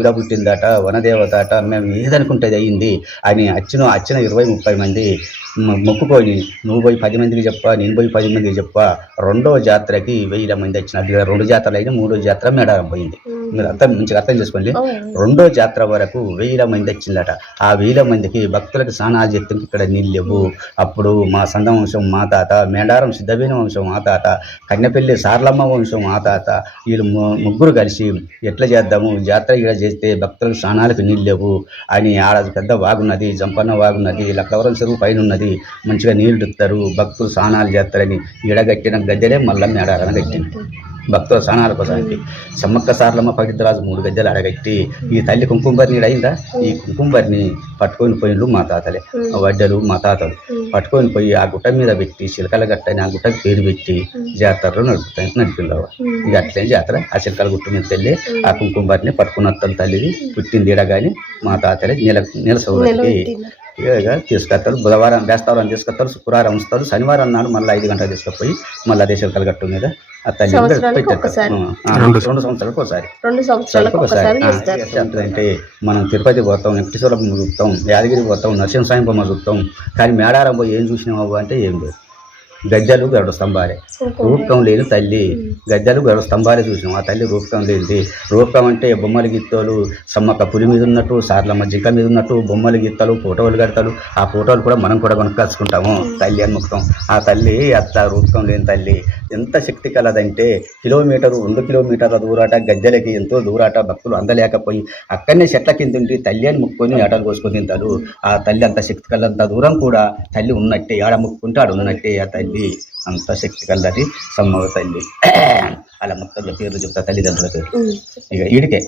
ఇలా పుట్టిందట, వనదేవత అట, మేము ఏదనుకుంటే అది అయింది అని వచ్చిన 20-30 మంది మొక్కుకొని నువ్వు పోయి 10 మందికి చెప్పా, నేను పోయి 10 మందికి చెప్పా. రెండో జాతరకి 1000 మంది వచ్చినట్టు 2 జాతరలు అయినా 3వ జాతర మేడారం పోయింది. మీరు మంచిగా అర్థం చేసుకోండి. రెండో జాతర వరకు 1000 మంది వచ్చిందట. ఆ 1000 మందికి భక్తులకు స్నానాలు చేస్తుంటే ఇక్కడ నీళ్ళు లేవు. అప్పుడు మా సంఘ వంశం మా తాత, మేడారం సిద్ధవేణ వంశం మా తాత, కన్నెపల్లి సార్లమ్మ వంశం మా తాత, వీళ్ళు ముగ్గురు కలిసి ఎట్లా చేద్దాము, జాతర ఇక్కడ చేస్తే భక్తులకు స్నానాలకు నీళ్ళు లేవు అని ఆడ పెద్ద వాగున్నది, జంపన్న వాగున్నది, లక్కవరం చెరువు పైన ఉన్నది, మంచిగా నీళ్లు ఇస్తారు, భక్తులు స్నానాలు చేస్తారని ఈడగట్టిన గద్దెలే మళ్ళీ మేడారం కట్టింది. భక్తుల స్నానాల కోసానికి సమ్మక్క సారలమ్మ పవిత్రరాజు 3 గద్దెలు అడగట్టి ఈ తల్లి కుంకుమబరిని అయిందా, ఈ కుంకుమబరిని పట్టుకొని పోయిండ్రు మా తాతలే, వడ్డలు మా తాతలు పట్టుకొని పోయి ఆ గుట్ట మీద పెట్టి చిలకల గట్టని ఆ గుట్టకి పేరు పెట్టి జాతరలో నడిపిండవు. ఇక అట్లే జాతర ఆ చిలకల గుట్ట మీద వెళ్ళి ఆ కుంకుమబరిని పట్టుకున్న తల్లిది పుట్టింది ఈడ కానీ మా తాతలే నెల సౌరకి తీసుకొస్తారు. బుధవారం బేస్తవారం తీసుకొస్తారు, శుక్రవారం ఉంచుతారు, శనివారం నాడు మళ్ళీ 5 గంటలు తీసుకుపోయి మళ్ళీ అదే చిలకల గట్టు మీద ఆ తల్లి పెట్టారు. 2 సంవత్సరాలకు ఒకసారి. అంటే మనం తిరుపతి పోతాం, వెంకటేశ్వరం చూస్తాం, యాదగిరి పోతాం, నరసింహస్వామి బొమ్మ చూస్తాం, కానీ మేడారం పోయి ఏం చూసినావు అంటే ఏం లేదు. గద్దెలు గరుడ స్తంభాలే, రూపకం లేని తల్లి. గద్దెలు గరుడ స్తంభాలే చూసినాం, ఆ తల్లి రూపకం లేనిది. రూపకం అంటే బొమ్మలు గిత్తలు, సమ్మక్క పులి మీద ఉన్నట్టు, సార్లమ్మ జింక మీద ఉన్నట్టు బొమ్మలు గిత్తలు, ఫోటోలు కడతాడు. ఆ ఫోటోలు కూడా మనం కూడా కొనుక్కాల్చుకుంటాము తల్లి అని మొక్కుతాం. ఆ తల్లి అట్లా రూపకం లేని తల్లి ఎంత శక్తి కలదంటే 2 కిలోమీటర్ల దూరాట, గద్దెలకి ఎంతో దూరాట, భక్తులు అందలేకపోయి అక్కడనే చెట్ల కింద ఉండి తల్లి అని మొక్కుకొని ఆటలు కోసుకొని తింటారు. ఆ తల్లి అంత శక్తి కలంత దూరం కూడా తల్లి ఉన్నట్టే, ఆడ మొక్కుంటే ఆడ ఉన్నట్టే. ఆ తల్లి అంత శక్తి కలది సమ్మవ తల్లి. అలా మొత్తంలో పేర్లు చెప్తా తల్లిదండ్రుల పేరు. ఇక ఈడికే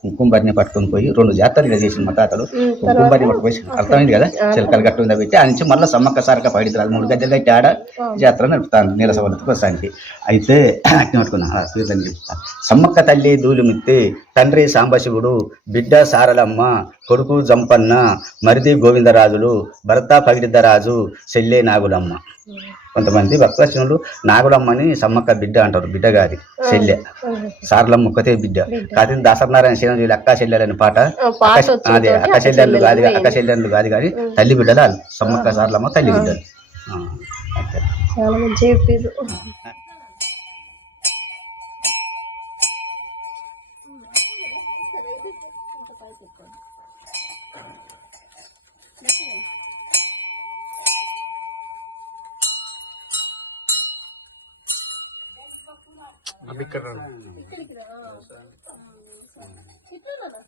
కుంకుమబరిని పట్టుకొని పోయి 2 జాతరలు ఇలా చేసిన మా తాతలు. కుంకుమబరిని పట్టుకుపోయి అర్థమైంది కదా, చిలకలు గట్టు మీద పెట్టి ఆ నుంచి మళ్ళీ సమ్మక్క సారక పడితే 3 గద్దెలు కట్టి ఆడ జాతర నడుపుతాను నీలసవలకి వస్తానికి. అయితే అట్ని పట్టుకున్నా పేర్లని చెప్తా. సమ్మక్క తల్లి ధూళిమిత్తి, తండ్రి సాంబశివుడు, బిడ్డ సారలమ్మ, కొడుకు జంపన్న, మరిది గోవిందరాజులు, భర్త పగిడిద్దరాజు, చెల్లె నాగులమ్మ. కొంతమంది భక్తవచనులు నాగులమ్మని సమ్మక్క బిడ్డ అంటారు, బిడ్డ కాది చెల్లె. సారలమ్మ ఒక్కతే బిడ్డ కాదు. దాసనారాయణ శ్రీనివాసులు అక్క చెల్లెలని పాట, అదే అక్క చెల్లెళ్ళు కాదు కానీ తల్లి బిడ్డలు సమ్మక్క సారలమ్మ తల్లి బిడ్డలు. చాలా మంచి అవి ఇక్కడ